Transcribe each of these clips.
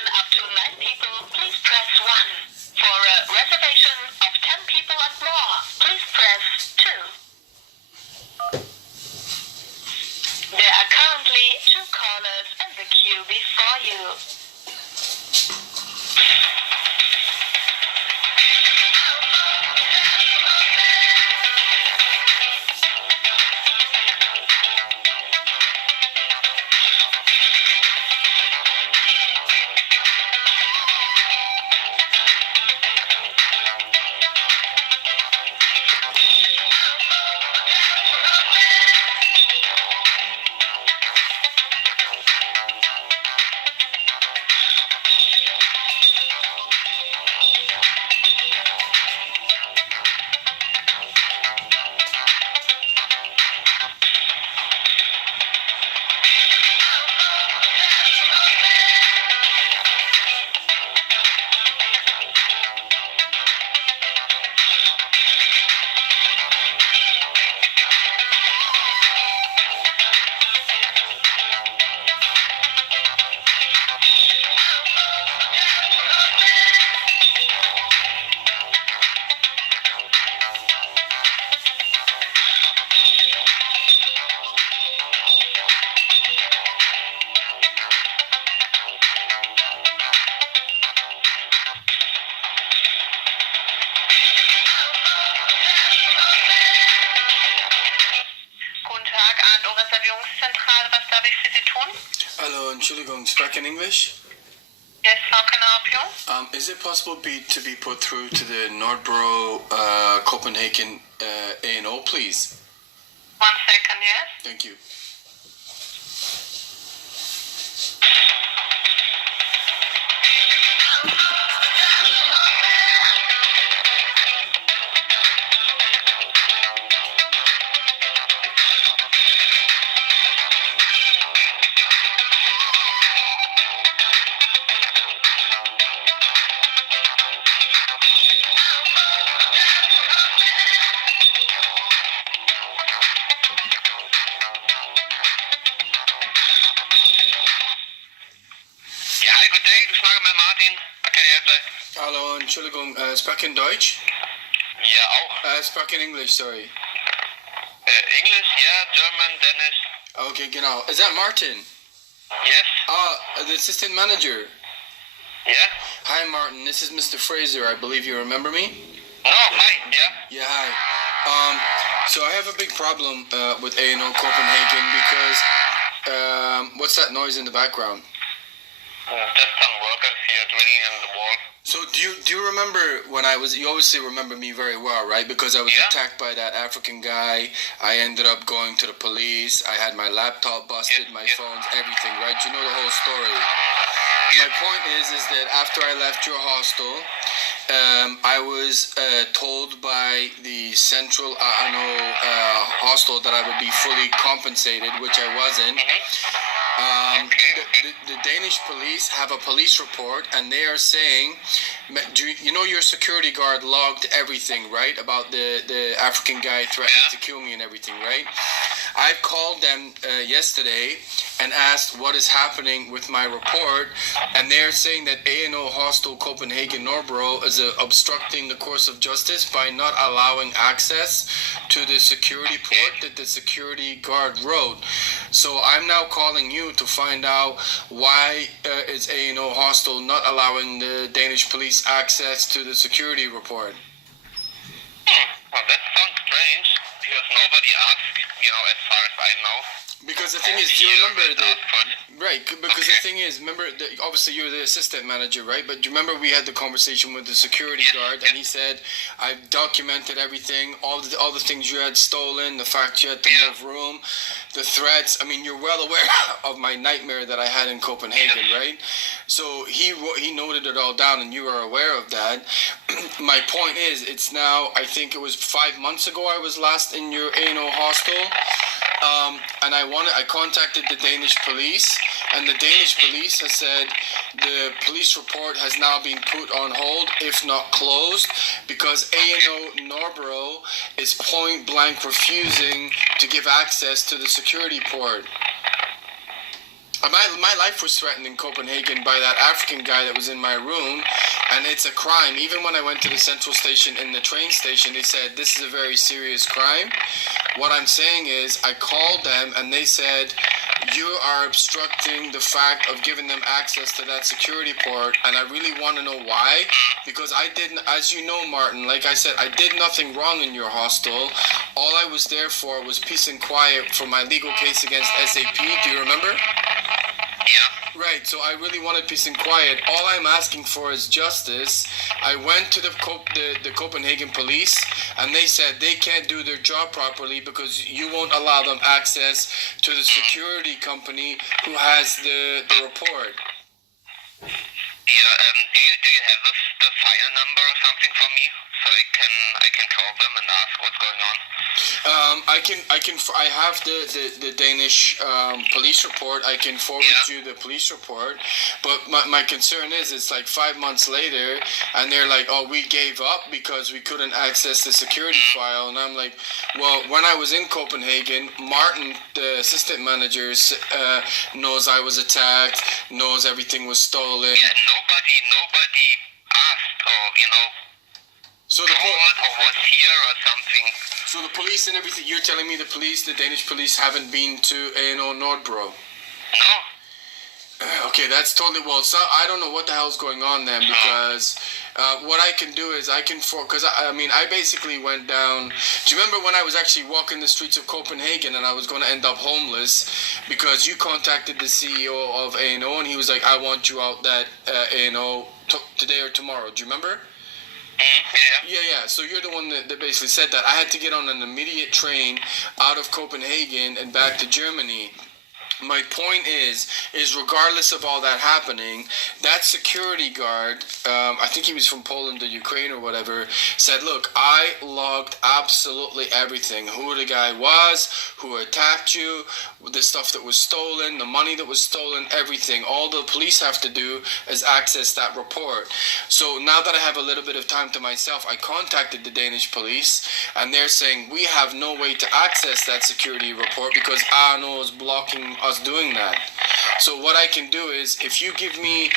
reservation up to 9 people, please press 1. For a reservation of 10 people and more, please press 2. There are currently 2 callers in the queue before you. Reservierungszentrale, was darf ich für Sie tun? Hello, Entschuldigung, speak in English? Yes, how can I help you? Is it possible to be put through to the Nordbro Copenhagen A&O, please? 1 second, yes? Thank you. Ja, hi, good day. Du sprechen mit Martin. Okay, jetzt. Hallo, Entschuldigung, speak in Deutsch? Ja, auch. Speak in English, sorry. English, yeah, German, Danish. Okay, genau. Is that Martin? Yes. The assistant manager. Yeah. Hi, Martin. This is Mr. Fraser. I believe you remember me? No, hi, yeah. Yeah, hi. So I have a big problem with A&O Copenhagen because what's that noise in the background? Just some workers here drilling in the wall. So do you remember when you obviously remember me very well, right? Because I was attacked by that African guy. I ended up going to the police. I had my laptop busted, my phones, everything, right? You know the whole story. My point is that after I left your hostel, I was told by the central hostel that I would be fully compensated, which I wasn't. The Danish police have a police report, and they are saying, you know, your security guard logged everything, right, about the African guy threatening to kill me and everything, right? I called them yesterday and asked what is happening with my report, and they're saying that A&O Hostel Copenhagen Nordbro is obstructing the course of justice by not allowing access to the security port that the security guard wrote. So I'm now calling you to find out why is A&O Hostel not allowing the Danish police access to the security report. Well, that sounds strange, because nobody asked, as far as I know. Because the thing is, do you remember because the thing is, obviously you're the assistant manager, right? But do you remember we had the conversation with the security guard, and he said, I've documented everything, all the things you had stolen, the fact you had to move room, the threats. I mean, you're well aware of my nightmare that I had in Copenhagen, right? So he noted it all down, and you are aware of that. My point is, it's now, I think it was 5 months ago I was last in your A&O hostel. And I contacted the Danish police, and the Danish police has said the police report has now been put on hold, if not closed, because A&O Nordbro is point blank refusing to give access to the security port. My life was threatened in Copenhagen by that African guy that was in my room, and it's a crime. Even when I went to the central station in the train station, they said this is a very serious crime. What I'm saying is, I called them and they said you are obstructing the fact of giving them access to that security port, and I really want to know why. Because I didn't, as you know, Martin, like I said, I did nothing wrong in your hostel. All I was there for was peace and quiet for my legal case against SAP. Do you remember? Yeah. Right, so I really wanted peace and quiet. All I'm asking for is justice. I went to the Copenhagen police, and they said they can't do their job properly because you won't allow them access to the security company who has the report. Yeah. Do you have the file number or something for me, so I can call them and ask what's going on? I have the Danish police report. I can forward you the police report, but my concern is it's like 5 months later, and they're like, oh, we gave up because we couldn't access the security file, and I'm like, well, when I was in Copenhagen, Martin, the assistant manager, knows I was attacked, knows everything was stolen. Yeah, nobody asked or So called or was here or something. So the police and everything, you're telling me the Danish police haven't been to A&O Nordbro? No. Okay, that's totally, well, so I don't know what the hell's going on then, because what I can do is because I basically went down, do you remember when I was actually walking the streets of Copenhagen and I was going to end up homeless because you contacted the CEO of A&O and he was like, I want you out that A&O today or tomorrow, do you remember? Yeah. So you're the one that basically said that. I had to get on an immediate train out of Copenhagen and back to Germany. My point is regardless of all that happening, that security guard, I think he was from Poland or Ukraine or whatever, said, look, I logged absolutely everything. Who the guy was, who attacked you, the stuff that was stolen, the money that was stolen, everything. All the police have to do is access that report. So now that I have a little bit of time to myself, I contacted the Danish police, and they're saying we have no way to access that security report because ANO is blocking us doing that. So what I can do is, if you give me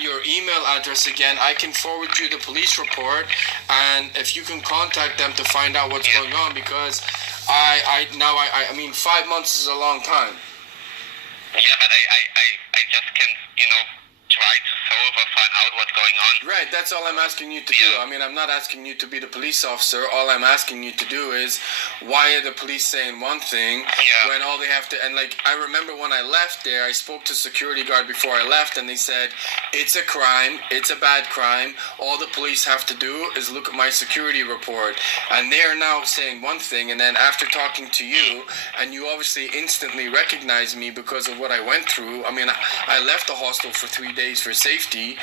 your email address again, I can forward you the police report, and if you can contact them to find out what's going on, because I mean 5 months is a long time. Yeah, but I just can try to solve or find out what's going on. Right, that's all I'm asking you to do. I mean, I'm not asking you to be the police officer. All I'm asking you to do is, why are the police saying one thing when all they have to, and like, I remember when I left there, I spoke to security guard before I left, and they said, it's a crime, it's a bad crime, all the police have to do is look at my security report. And they're now saying one thing, and then after talking to you, and you obviously instantly recognize me because of what I went through. I mean, I left the hostel for 3 days for safety.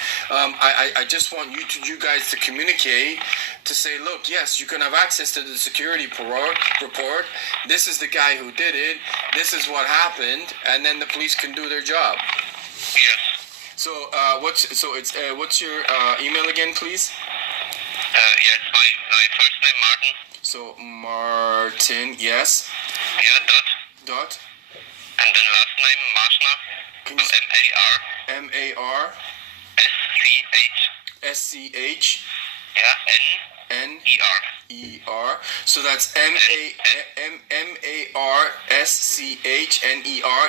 I just want you guys to communicate to say, look, yes, you can have access to the security report. This is the guy who did it. This is what happened, and then the police can do their job. Yes. So what's your email again, please? It's my first name, Martin. So Martin, yes. Yeah, Dot. And then last name, Marschner. M-A-R. S-C-H. Yeah, N-E-R. So that's M-A-R-S-C-H-N-E-R,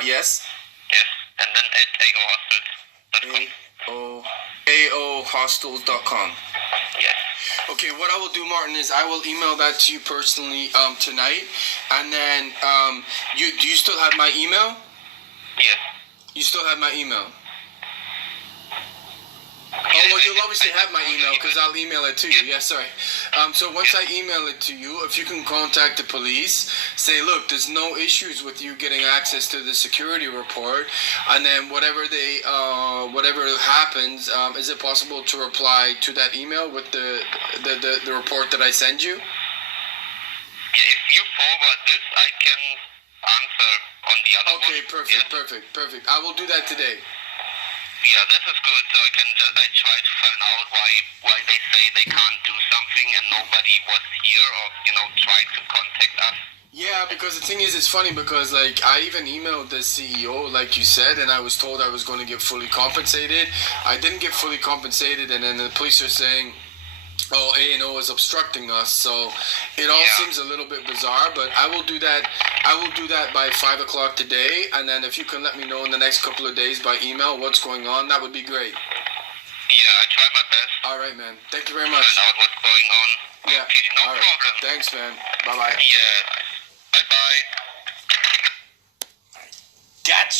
yes? Yes, and then at AOhostels.com. Yes. Okay, what I will do, Martin, is I will email that to you personally tonight, and then do you still have my email? Yes. You still have my email? Oh, well, you'll obviously have my email because I'll email it to you. Yeah, sorry. So once I email it to you, if you can contact the police, say, look, there's no issues with you getting access to the security report, and then whatever happens, is it possible to reply to that email with the report that I send you? Yeah, if you forward this, I can answer on the other one. Okay, perfect. I will do that today. Yeah, this is good. So I try to find out why they say they can't do something and nobody was here or try to contact us. Yeah, because the thing is, it's funny because like I even emailed the CEO, like you said, and I was told I was going to get fully compensated. I didn't get fully compensated, and then the police are saying, "Oh, A&O is obstructing us." So it all seems a little bit bizarre, but I will do that. I will do that by 5 o'clock today, and then if you can let me know in the next couple of days by email what's going on, that would be great. Yeah, I try my best. All right, man. Thank you very much. Find out what's going on. Yeah. Okay, no All right. problem. Thanks, man. Bye bye. Yeah. Bye bye. That's